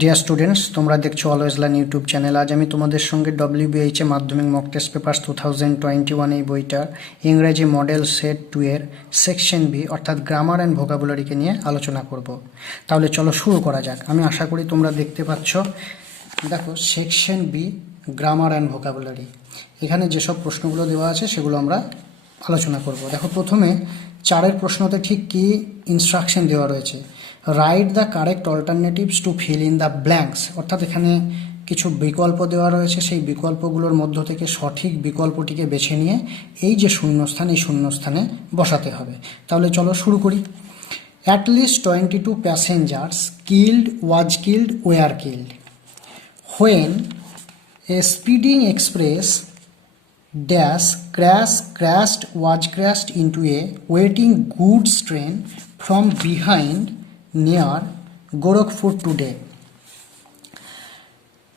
Dear students, তোমরা দেখছো always learn YouTube channel. আজ আমি তোমাদের সঙ্গে WBH মাধ্যমিক মক টেস্ট পেপার্স 2021 এই বইটার ইংরেজি মডেল সেট 2 এর সেকশন বি অর্থাৎ গ্রামার অ্যান্ড ভোকাবুলারিকে নিয়ে আলোচনা করব। তাহলে চলো শুরু করা যাক। আমি আশা করি তোমরা দেখতে পাচ্ছ, দেখো section B grammar and vocabulary. এখানে যেসব প্রশ্নগুলো দেওয়া আছে সেগুলো আমরা আলোচনা করব। দেখো প্রথমে 4 প্রশ্নতে ঠিক কী ইনস্ট্রাকশন দেওয়া রয়েছে। Write the correct alternatives to fill in the blanks, অর্থাৎ এখানে কিছু বিকল্প দেওয়া রয়েছে, সেই বিকল্পগুলোর মধ্য থেকে সঠিক বিকল্পটিকে বেছে নিয়ে এই যে শূন্যস্থান, এই শূন্যস্থানে বসাতে হবে। তাহলে চলো শুরু করি। At least 22 passengers killed, was killed, were killed when a speeding express dash crashed was crashed into a waiting goods train from behind near Gorakhpur today.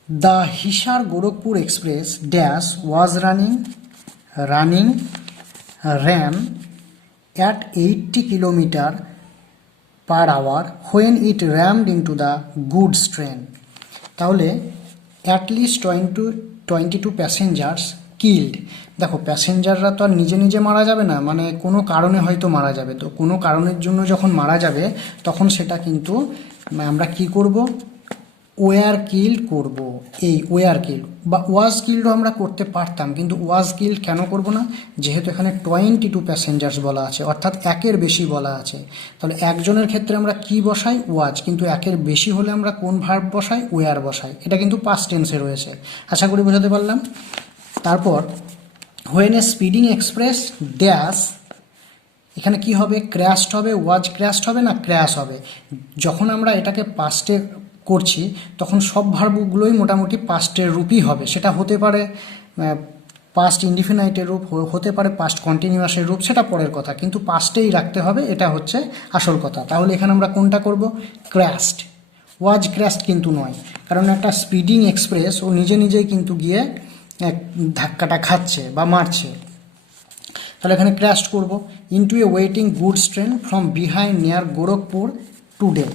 The Hisar Gorakhpur Express dash was ran at 80 km per hour when it rammed into the goods train. তাহলে at least 22 passengers killed. দেখো প্যাসেঞ্জাররা তো আর নিজে নিজে মারা যাবে না, মানে কোনো কারণে হয়তো মারা যাবে। তো কোনো কারণের জন্য যখন মারা যাবে তখন সেটা কিন্তু আমরা কি করব, ওয়ার কিল্ড করব। এই ওয়ার কিল্ড বা ওয়াজ কিল্ডও আমরা করতে পারতাম, কিন্তু ওয়াজ কিল্ড কেন করব না, যেহেতু এখানে 22 প্যাসেঞ্জার্স বলা আছে, অর্থাৎ একের বেশি বলা আছে। তাহলে একজনের ক্ষেত্রে আমরা কি বসাই, ওয়াজ, কিন্তু একের বেশি হলে আমরা কোন ভার্ব বসাই, ওয়ার বসাই। এটা কিন্তু পাস্ট টেন্সে রয়েছে, আশা করি বোঝাতে পারলাম। তারপর when a speeding express dash, এখানে কি হবে, ক্র্যাশড হবে, ওয়াজ ক্র্যাশড হবে না ক্র্যাশ হবে। যখন আমরা এটাকে পাস্টে করছি তখন সব ভার্বগুলোই মোটামুটি পাস্টের রূপই হবে। সেটা হতে পারে পাস্ট ইনডিফিনাইটের রূপ, হতে পারে পাস্ট কন্টিনিউয়াসের রূপ, সেটা পরের কথা, কিন্তু পাস্টেই রাখতে হবে, এটা হচ্ছে আসল কথা। তাহলে এখানে আমরা কোনটা করব, ক্র্যাশড। ওয়াজ ক্র্যাশড কিন্তু নয়, কারণ একটা স্পিডিং এক্সপ্রেস ও নিজে নিজেই কিন্তু গিয়ে ধাক্কাটা খাচ্ছে বা মারছে। তাহলে এখানে ক্র্যাশড করব। Into a waiting goods train from behind near Gorakhpur today.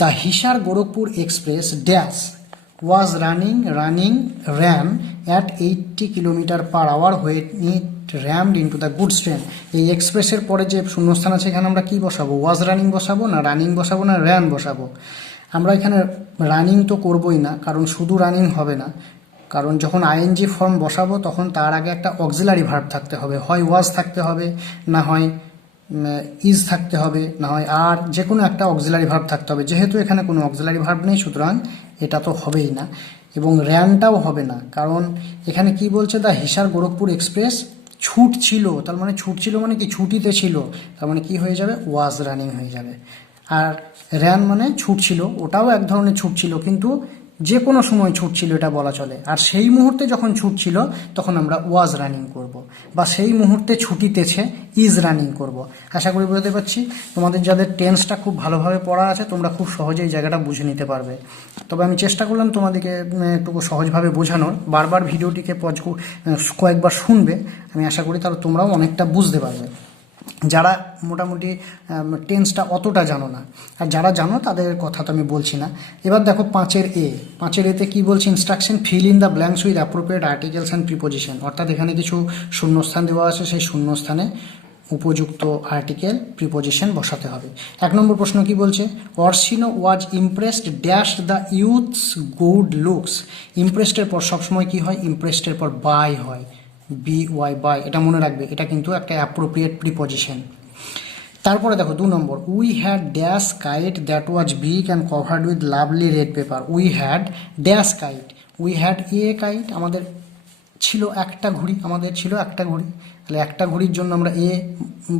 The Hisar Gorakhpur express dash was ran at 80 km per hour when it rammed into the goods train. এই এক্সপ্রেসের পরে যে শূন্যস্থান আছে এখানে আমরা কি বসাবো, ওয়াজ রানিং বসাবো না রানিং বসাবো না র্যান বসাবো। আমরা এখানে রানিং তো করবোই না, কারণ শুধু রানিং হবে না, কারণ যখন আইএনজি ফর্ম বসাবো তখন তার আগে একটা অক্সিলারি ভার্ব থাকতে হবে, হয় ওয়াজ থাকতে হবে, না হয় ইজ থাকতে হবে, না হয় আর যে কোনো একটা অক্সিলারি ভার্ব থাকতে হবে। যেহেতু এখানে কোনো অক্সিলারি ভার্ব নেই সুতরাং এটা তো হবেই না, এবং র্যানটাও হবে না, কারণ এখানে কি বলছে, দ্য হিসার গোরখপুর এক্সপ্রেস ছুট ছিল, তার মানে ছুট ছিল মানে কি, ছুটিতে ছিল, তার মানে কি হয়ে যাবে, ওয়াজ রানিং হয়ে যাবে। আর র্যান মানে ছুট ছিল, ওটাও এক ধরনের ছুট ছিল, কিন্তু যে কোনো সময় ছুটছিল এটা বলা চলে। আর সেই মুহূর্তে যখন ছুটছিল তখন আমরা ওয়াজ রানিং করব, বা সেই মুহূর্তে ছুটিতেছে ইজ রানিং করব। আশা করি বুঝতে পারছি। তোমাদের যাদের টেন্সটা খুব ভালোভাবে পড়া আছে তোমরা খুব সহজেই জায়গাটা বুঝে নিতে পারবে। তবে আমি চেষ্টা করলাম তোমাদেরকে একটু সহজভাবে বোঝানোর। বারবার ভিডিওটিকে কয়েকবার শুনবে, আমি আশা করি তাহলে তোমরাও অনেকটা বুঝতে পারবে, যারা মোটামুটি টেন্সটা অতটা জানো না। আর যারা জানো তাদের কথা তো আমি বলছি না। এবার দেখো 5 এতে কি বলছে, instruction fill in the blanks with appropriate articles and preposition, অর্থাৎ এখানে কিছু শূন্যস্থান দেওয়া আছে, সেই শূন্যস্থানে উপযুক্ত আর্টিকেল প্রিপোজিশন বসাতে হবে। 1 নম্বর প্রশ্ন কি বলছে, Orsino was impressed dash the youth's good looks. ইমপ্রেসডের পর সবসময় কি হয়, ইমপ্রেসডের পর বাই হয়, BY বাই, এটা মনে রাখবে, এটা কিন্তু একটা অ্যাপ্রোপ্রিয়েট প্রিপোজিশন। তারপরে দেখো 2 নম্বর, we had dash kite that was big and covered with lovely red paper. We had dash kite, we had kite, আমাদের ছিল একটা ঘুড়ি, তাহলে একটা ঘুড়ির জন্য আমরা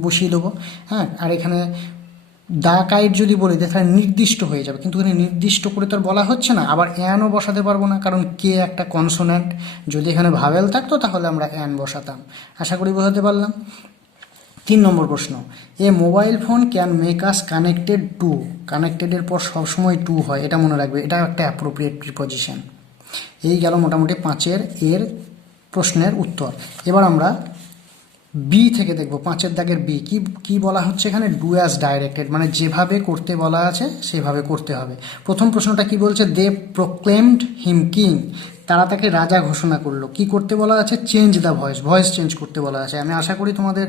বসিয়ে দেবো। হ্যাঁ, আর এখানে দা কাইট যদি বলে দেয় তাহলে নির্দিষ্ট হয়ে যাবে, কিন্তু এখানে নির্দিষ্ট করে তো আর বলা হচ্ছে না। আবার অ্যানও বসাতে পারবো না, কারণ কে একটা কনসোন্যান্ট। যদি এখানে ভাওয়েল থাকতো তাহলে আমরা অ্যান বসাতাম। আশা করি বোঝাতে পারলাম। 3 নম্বর প্রশ্ন, a mobile phone can make us connected to. কানেক্টেডের পর সবসময় টু হয়, এটা মনে রাখবে, এটা একটা অ্যাপ্রোপ্রিয়েট প্রিপোজিশন। এই গেল মোটামুটি 5 এর প্রশ্নের উত্তর। এবার আমরা বি থেকে দেখব, 5-এর দাগের বি কি কি বলা হচ্ছে এখানে, ডু অ্যাজ ডাইরেক্টেড, মানে যেভাবে করতে বলা আছে সেভাবে করতে হবে। প্রথম প্রশ্নটা কি বলছে, দে প্রোক্লেমড হিম কিং, তারা তাকে রাজা ঘোষণা করলো। কি করতে বলা আছে, change the voice, voice change করতে বলা আছে। আমি আশা করি তোমাদের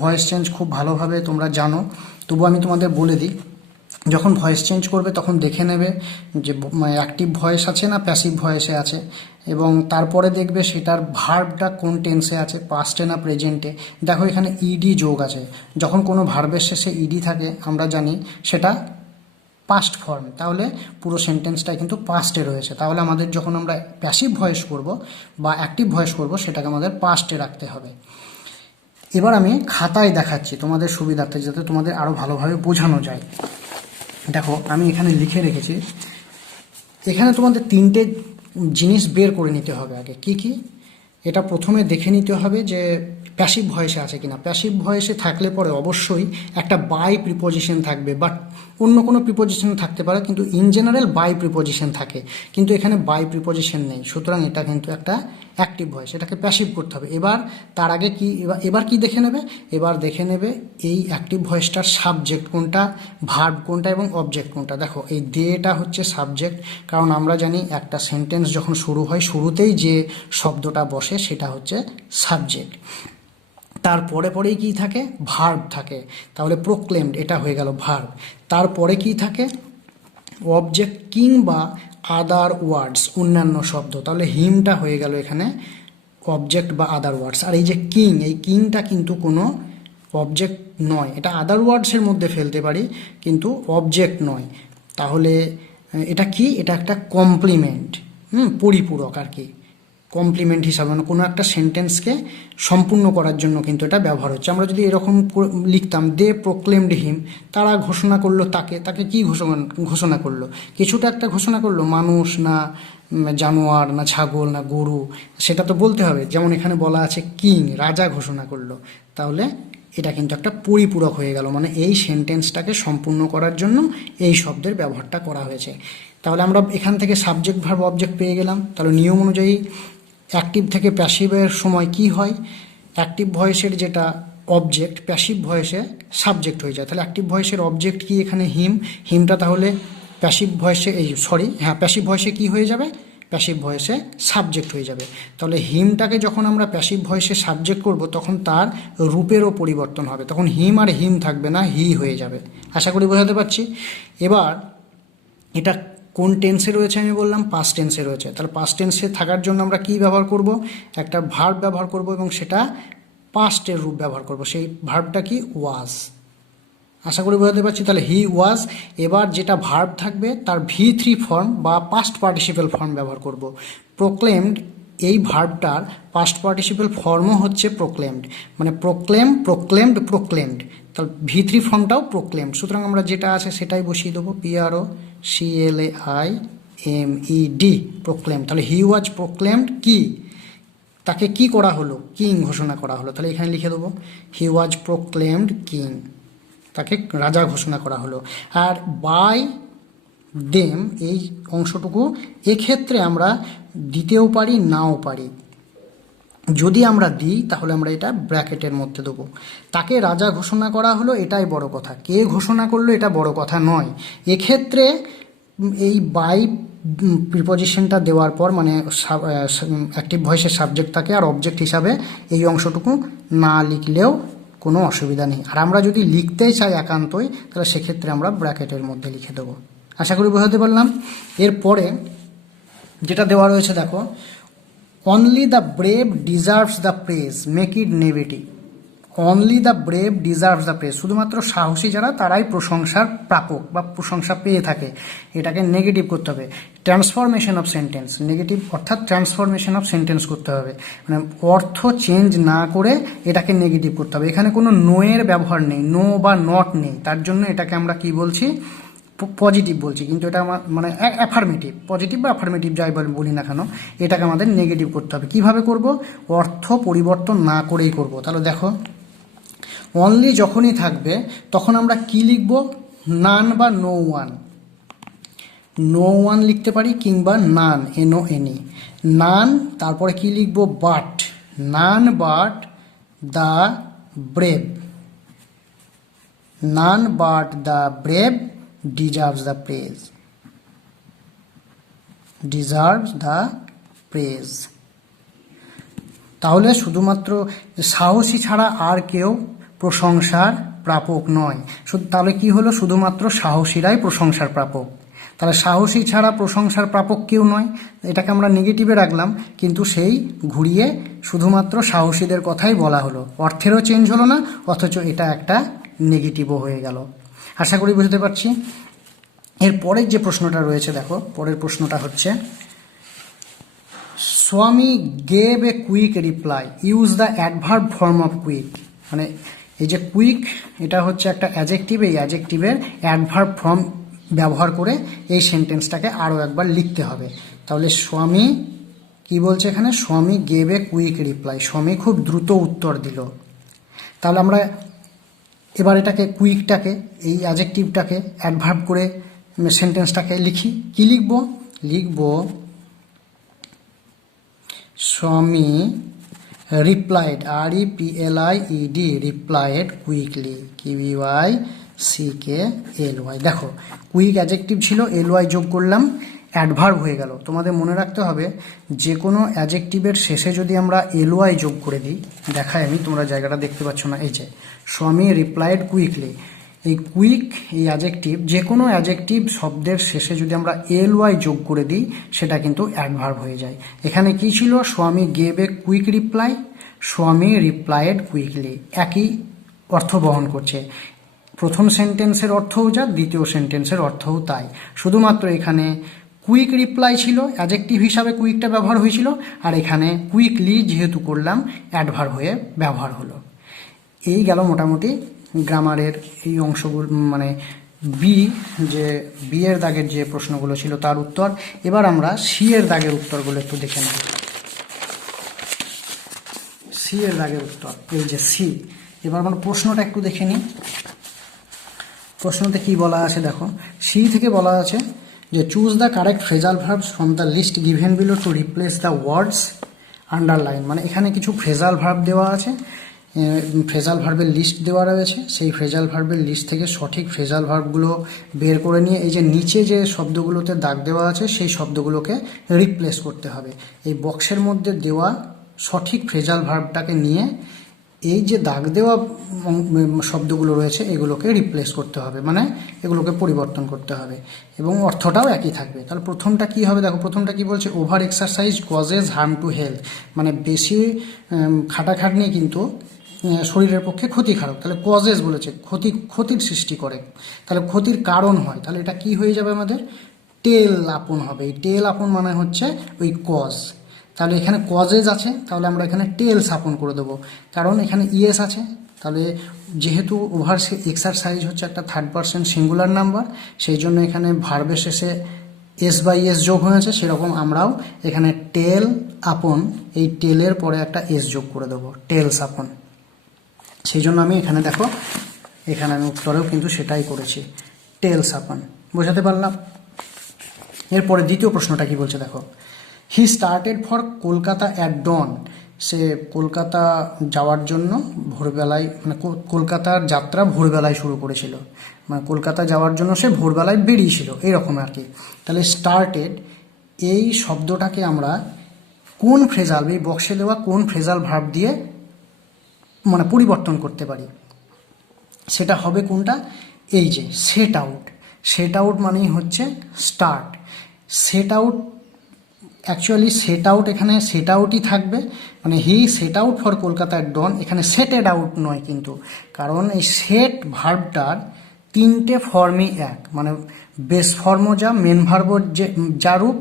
ভয়েস চেঞ্জ খুব ভালোভাবে তোমরা জানো, তবু আমি তোমাদের বলে দিই। যখন ভয়েস চেঞ্জ করবে তখন দেখে নেবে যে অ্যাক্টিভ ভয়েস আছে না প্যাসিভ ভয়েসে আছে, এবং তারপরে দেখবে সেটার ভার্বটা কোন টেন্সে আছে, পাস্টে না প্রেজেন্টে। দেখো এখানে ইডি যোগ আছে, যখন কোনো ভার্বের শেষে ইডি থাকে আমরা জানি সেটা পাস্ট ফর্ম, তাহলে পুরো সেন্টেন্সটাই কিন্তু পাস্টে রয়েছে। তাহলে আমাদের যখন আমরা প্যাসিভ ভয়েস করব বা অ্যাক্টিভ ভয়েস করব সেটাকে আমাদের পাস্টে রাখতে হবে। এবার আমি খাতায় দেখাচ্ছি তোমাদের সুবিধার্থে, যাতে তোমাদের আরও ভালোভাবে বোঝানো যায়। দেখো আমি এখানে লিখে রেখেছি, এখানে তোমাদের 3টে জিনিস বের করে নিতে হবে আগে। কি কি, এটা প্রথমে দেখে নিতে হবে যে প্যাসিভ ভয়েসে আছে কিনা। প্যাসিভ ভয়েসে থাকলে পরে অবশ্যই একটা বাই প্রিপোজিশন থাকবে, বাট অন্য কোনো প্রিপোজিশন থাকতে পারে, কিন্তু ইন জেনারেল বাই প্রিপোজিশন থাকে, কিন্তু এখানে বাই প্রিপোজিশন নেই, সুতরাং এটা কিন্তু একটা অ্যাক্টিভ ভয়েস, এটাকে প্যাসিভ করতে হবে। এবার তার আগে কি, এবার কি দেখে নেবে, এবার দেখে নেবে এই অ্যাক্টিভ ভয়েসটার সাবজেক্ট কোনটা, ভার্ব কোনটা এবং অবজেক্ট কোনটা। দেখো এই দেটা হচ্ছে সাবজেক্ট, কারণ আমরা জানি একটা সেন্টেন্স যখন শুরু হয় শুরুতেই যে শব্দটা বসে সেটা হচ্ছে সাবজেক্ট, তারপরে পরেই কি থাকে, ভার্ব থাকে। তাহলে প্রোক্লেমড এটা হয়ে গেল ভার্ব, তারপরে কি থাকে, অবজেক্ট কিংবা আদার ওয়ার্ডস অন্যান্য শব্দ, তাহলে হিমটা হয়ে গেল এখানে অবজেক্ট বা আদার ওয়ার্ডস। আর এই যে কিং, এই কিংটা কিন্তু কোনো অবজেক্ট নয়, এটা আদার ওয়ার্ডসের মধ্যে ফেলতে পারি কিন্তু অবজেক্ট নয়। তাহলে এটা কি, এটা একটা কমপ্লিমেন্ট, পরিপূরক আর কি, কমপ্লিমেন্ট হিসাবে, মানে কোনো একটা সেন্টেন্সকে সম্পূর্ণ করার জন্য কিন্তু এটা ব্যবহার হচ্ছে। আমরা যদি এরকম লিখতাম, দে প্রোক্লেমড হিম, তারা ঘোষণা করলো তাকে, তাকে কি ঘোষণা করলো, কিছুটা একটা ঘোষণা করলো, মানুষ না জানোয়ার না ছাগল না গরু, সেটা তো বলতে হবে। যেমন এখানে বলা আছে কিং, রাজা ঘোষণা করলো, তাহলে এটা কিন্তু একটা পরিপূরক হয়ে গেল, মানে এই সেন্টেন্সটাকে সম্পূর্ণ করার জন্য এই শব্দের ব্যবহারটা করা হয়েছে। তাহলে আমরা এখান থেকে সাবজেক্ট ভার্ব অবজেক্ট পেয়ে গেলাম। তাহলে নিয়ম অনুযায়ী অ্যাক্টিভ থেকে প্যাসিভের সময় কি হয়, অ্যাক্টিভ ভয়েসের যেটা অবজেক্ট প্যাসিভ ভয়েসে সাবজেক্ট হয়ে যায়। তাহলে অ্যাক্টিভ ভয়েসের অবজেক্ট কি এখানে হিম, হিমটা তাহলে প্যাসিভ ভয়েসে প্যাসিভ ভয়েসে কি হয়ে যাবে, প্যাসিভ ভয়েসে সাবজেক্ট হয়ে যাবে। তাহলে হিমটাকে যখন আমরা প্যাসিভ ভয়েসে সাবজেক্ট করব তখন তার রূপেরও পরিবর্তন হবে, তখন হিম আর হিম থাকবে না, হি হয়ে যাবে। আশা করি বোঝাতে পারছি। এবার এটা কোন টেন্সে রয়েছে আমি বললাম, পাস্ট টেন্সে রয়েছে। তাহলে পাস্ট টেন্সে থাকার জন্য আমরা কি ব্যবহার করব, একটা ভার্ব ব্যবহার করব এবং সেটা পাস্টের রূপ ব্যবহার করব। সেই ভার্বটা কি, ওয়াজ। আশা করি বোঝাতে পারছি। তাহলে হি ওয়াজ, এবার যেটা ভার্ব থাকবে তার V3 ফর্ম বা পাস্ট পার্টিসিপেল ফর্ম ব্যবহার করব। প্রোক্লেমড, এই ভার্বটার পাস্ট পার্টিসিপেল ফর্মও হচ্ছে প্রোক্লেমড, মানে প্রোক্লেমড, তাহলে V3 ফর্মটাও প্রোক্লেমড। সুতরাং আমরা যেটা আছে সেটাই বসিয়ে দেবো, PROCLAIMED, প্রোক্লেমড। তাহলে হি ওয়াজ প্রোক্লেমড কি, তাকে কি করা হলো, কিং ঘোষণা করা হলো। তাহলে এখানে লিখে দেবো হি ওয়াজ প্রোক্লেমড কিং, তাকে রাজা ঘোষণা করা হলো। আর বাই দেম এই অংশটুকু এক্ষেত্রে আমরা দিতেও পারি নাও পারি। যদি আমরা দিই তাহলে আমরা এটা ব্র্যাকেটের মধ্যে দেবো। তাকে রাজা ঘোষণা করা হলো, এটাই বড় কথা, কে ঘোষণা করলো এটা বড় কথা নয়। এক্ষেত্রে এই বাই প্রিপোজিশনটা দেওয়ার পর, মানে অ্যাক্টিভ ভয়েসের সাবজেক্ট থাকে আর অবজেক্ট হিসাবে এই অংশটুকু না লিখলেও কোনো অসুবিধা নেই। আর আমরা যদি লিখতেই চাই একান্তই তাহলে সেক্ষেত্রে আমরা ব্র্যাকেটের মধ্যে লিখে দেবো। আশা করি বোঝাতে পারলাম। এরপরে যেটা দেওয়া রয়েছে দেখো, only the brave deserves the praise, make it negative. Only the brave deserves the praise, শুধুমাত্র সাহসী যারা তারাই প্রশংসার প্রাপক বা প্রশংসা পেয়ে থাকে, এটাকে নেগেটিভ করতে হবে। ট্রান্সফরমেশন অফ সেন্টেন্স, নেগেটিভ অর্থাৎ ট্রান্সফরমেশন অফ সেন্টেন্স করতে হবে, মানে অর্থ চেঞ্জ না করে এটাকে নেগেটিভ করতে হবে। এখানে কোনো নো এর ব্যবহার নেই, নো বা নট নেই, তার জন্য এটাকে আমরা কি বলছি, পজিটিভ বলছি, কিন্তু এটা আমার মানে অ্যাফার্মেটিভ, পজিটিভ বা অ্যাফার্মেটিভ যাই বলি না কেন, এটাকে আমাদের নেগেটিভ করতে হবে। কিভাবে করব, অর্থ পরিবর্তন না করেই করব। তাহলে দেখো, অনলি যখনই থাকবে তখন আমরা কি লিখব, নান বা নো ওয়ান, নো ওয়ান লিখতে পারি, কিংবা নান, NONE, নান। তারপরে কি লিখব, but, none but the brave, none but the brave deserves the praise, deserves the praise. তাহলে শুধুমাত্র সাহসী ছাড়া আর কেউ প্রশংসার প্রাপক নয়। তাহলে কি হলো, শুধুমাত্র সাহসীরাই প্রশংসার প্রাপক। তাহলে সাহসী ছাড়া প্রশংসার প্রাপক কেউ নয়, এটাকে আমরা নেগেটিভে রাখলাম, কিন্তু সেই ঘুরিয়ে শুধুমাত্র সাহসীদের কথাই বলা হলো, অর্থেরও চেঞ্জ হলো না, অথচ এটা একটা নেগেটিভও হয়ে গেল। আশা করি বুঝতে পারছি। এর পরের যে প্রশ্নটা রয়েছে দেখো, পরের প্রশ্নটা হচ্ছে স্বামী gave a quick reply, use the adverb form of quick. মানে এই যে কুইক, এটা হচ্ছে একটা অ্যাজেক্টিভ, এই অ্যাজেক্টিভের অ্যাডভার্ব ফর্ম ব্যবহার করে এই সেন্টেন্সটাকে আরও একবার লিখতে হবে। তাহলে স্বামী কি বলছে এখানে, স্বামী গেভ এ কুইক রিপ্লাই, স্বামী খুব দ্রুত উত্তর দিল। তাহলে আমরা এবার এটাকে কুইকটাকে, এই অ্যাজেক্টিভটাকে অ্যাডভার্ব করে সেন্টেন্সটাকে লিখি। কি লিখব, লিখব স্বামী replied, REPLIED, replied quickly, QUICKLY। দেখো কুইক অ্যাজেক্টিভ ছিল, LY যোগ করলাম, অ্যাডভার্ব হয়ে গেল। তোমাদের মনে রাখতে হবে যে কোনো অ্যাজেক্টিভের শেষে যদি আমরা LY যোগ করে দিই, দেখাই আমি, তোমরা জায়গাটা দেখতে পাচ্ছ না, এই যে স্বামী রিপ্লাইড কুইকলি, এই কুইক এই অ্যাজেক্টিভ, যে কোনো অ্যাজেক্টিভ শব্দের শেষে যদি আমরা LY যোগ করে দিই সেটা কিন্তু অ্যাডভার্ব হয়ে যায়। এখানে কি ছিল, স্বামী গেভ এ কুইক রিপ্লাই, স্বামী রিপ্লাইড কুইকলি, একই অর্থ বহন করছে। প্রথম সেন্টেন্সের অর্থও যা, দ্বিতীয় সেন্টেন্সের অর্থও তাই, শুধুমাত্র এখানে কুইক রিপ্লাই ছিল, অ্যাজেক্টিভ হিসাবে কুইকটা ব্যবহার হয়েছিল, আর এখানে কুইকলি যেহেতু করলাম অ্যাডভার্ব হয়ে ব্যবহার হলো। এই গেল মোটামুটি গ্রামারের এই অংশগুলো, মানে বি এর দাগের যে প্রশ্নগুলো ছিল তার উত্তর। এবার আমরা সি এর দাগের উত্তরগুলো একটু দেখে নেব। সি এর দাগের উত্তর, এই যে সি। এবার আমরা প্রশ্নটা একটু দেখে নিই, প্রশ্নতে কি বলা আছে দেখো। সি থেকে বলা আছে যে choose the correct phrasal verbs from the list given below to replace the words underline. মানে এখানে কিছু ফ্রেজাল ভার্ব দেওয়া আছে, ফ্রেজাল ভার্বের লিস্ট দেওয়া রয়েছে, সেই ফ্রেজাল ভার্বের লিস্ট থেকে সঠিক ফ্রেজাল ভার্বগুলো বের করে নিয়ে এই যে নিচে যে শব্দগুলোতে দাগ দেওয়া আছে সেই শব্দগুলোকে রিপ্লেস করতে হবে। এই বক্সের মধ্যে দেওয়া সঠিক ফ্রেজাল ভার্বটাকে নিয়ে এই যে দাগ দেওয়া শব্দগুলো রয়েছে এগুলোকে রিপ্লেস করতে হবে, মানে এগুলোকে পরিবর্তন করতে হবে, এবং অর্থটাও একই থাকবে। তাহলে প্রথমটা কি হবে দেখো, প্রথমটা কি বলছে, over exercise causes harm to health, মানে বেশি খাটাখাটনি কিন্তু শরীরের পক্ষে ক্ষতিকারক। তাহলে কজেস বলেছে, ক্ষতির সৃষ্টি করে, তাহলে ক্ষতির কারণ হয়, তাহলে এটা কি হয়ে যাবে আমাদের, টেল আপন হবে। এই টেল আপন মানে হচ্ছে ওই কজ। তাহলে এখানে কজেস আছে, তাহলে আমরা এখানে টেল স্থাপন করে দেবো, কারণ এখানে ইএস আছে। তাহলে যেহেতু ওভার এক্সারসাইজ হচ্ছে একটা থার্ড পারসন সিঙ্গুলার নাম্বার, সেই জন্য এখানে ভার্বের শেষে S/S যোগ হয়েছে, সেরকম আমরাও এখানে টেল আপন, এই টেলের পরে একটা S যোগ করে দেবো, টেলস আপন। সেই জন্য আমি এখানে দেখো, এখানে আমি উত্তরেও কিন্তু সেটাই করেছি, টেলস আপন। বোঝাতে পারলাম? এরপরে দ্বিতীয় প্রশ্নটা কি বলছে দেখো, he started for Kolkata at dawn, সে কলকাতা যাওয়ার জন্য ভোরবেলায়, মানে কলকাতার যাত্রা ভোরবেলায় শুরু করেছিল, মানে কলকাতা যাওয়ার জন্য সে ভোরবেলায় বেরিয়েছিল, এইরকম আর কি। তাহলে স্টার্টেড এই শব্দটাকে আমরা কোন ফ্রেজাল, এই বক্সে দেওয়া কোন ফ্রেজাল ভার্ব দিয়ে মানে পরিবর্তন করতে পারি, সেটা হবে কোনটা, এই যে সেট আউট। সেট আউট মানেই হচ্ছে start. Set out, actually set out, এখানে সেট আউটই থাকবে, মানে he set out for Kolkata at dawn, এখানে সেটেড আউট নয় কিন্তু, কারণ এই সেট ভার্বটার তিনটে ফর্মই এক, মানে বেস ফর্মও যা, মেন ভার্বর যে যা রূপ,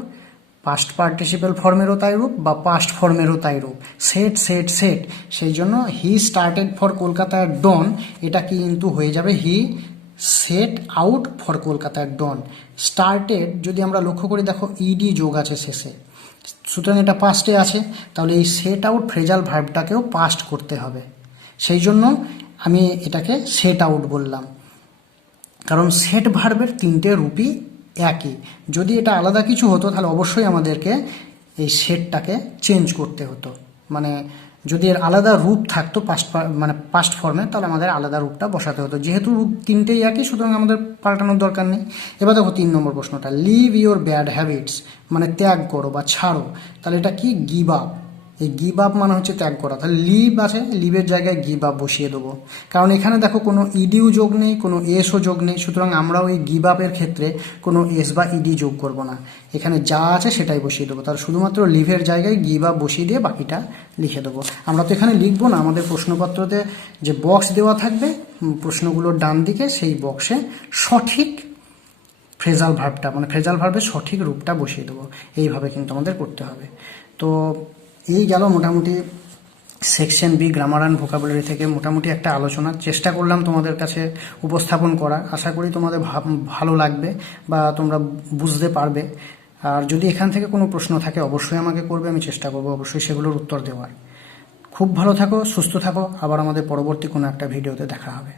পাস্ট পার্টিসিপেল ফর্মেরও তাই রূপ, বা পাস্ট ফর্মেরও তাই রূপ, সেট সেট সেট। সেই জন্য he started for Kolkata at dawn, এটা কিন্তু হয়ে যাবে he set out for Kolkata at dawn. Started যদি আমরা লক্ষ্য করি দেখো ইডি যোগ আছে শেষে, সুতরাং এটা পাস্টে আছে, তাহলে এই সেট আউট ফ্রেজাল ভার্বটাকেও পাস্ট করতে হবে, সেই জন্য আমি এটাকে সেট আউট বললাম, কারণ সেট ভার্বের তিনটে রূপই একই। যদি এটা আলাদা কিছু হতো তাহলে অবশ্যই আমাদেরকে এই সেটটাকে চেঞ্জ করতে হতো, মানে যদি এর আলাদা রূপ থাকতো পাস্ট ফর্মে, তাহলে আমাদের আলাদা রূপটা বসাতে হতো। যেহেতু রূপ তিনটেই একই, সুতরাং আমাদের পাল্টানোর দরকার নেই। এবার দেখো 3 নম্বর প্রশ্নটা, লিভ ইওর ব্যাড হ্যাবিটস মানে ত্যাগ করো বা ছাড়ো। তাহলে এটা কি? Give up. এই গিভ আপ মানে হচ্ছে ত্যাগ করা। তাহলে লিভ আছে, লিভের জায়গায় গিভ আপ বসিয়ে দেবো। কারণ এখানে দেখো কোনো ইডিও যোগ নেই, কোনো এসও যোগ নেই, সুতরাং আমরাও এই গিভ আপের ক্ষেত্রে কোনো এস বা ইডি যোগ করব না। এখানে যা আছে সেটাই বসিয়ে দেবো। তাহলে শুধুমাত্র লিভের জায়গায় গিভ আপ বসিয়ে দিয়ে বাকিটা লিখে দেবো। আমরা তো এখানে লিখবো না, আমাদের প্রশ্নপত্রতে যে বক্স দেওয়া থাকবে প্রশ্নগুলোর ডান দিকে, সেই বক্সে সঠিক ফ্রেজাল ভার্বটা মানে ফ্রেজাল ভার্বের সঠিক রূপটা বসিয়ে দেবো। এইভাবে কিন্তু আমাদের করতে হবে। তো এই গেল মোটামুটি section B grammar and vocabulary থেকে মোটামুটি একটা আলোচনার চেষ্টা করলাম তোমাদের কাছে উপস্থাপন করা। আশা করি তোমাদের ভালো লাগবে বা তোমরা বুঝতে পারবে। আর যদি এখান থেকে কোনো প্রশ্ন থাকে অবশ্যই আমাকে করবে, আমি চেষ্টা করবো অবশ্যই সেগুলোর উত্তর দেওয়ার। খুব ভালো থাকো, সুস্থ থাকো, আবার আমাদের পরবর্তী কোনো একটা ভিডিওতে দেখা হবে।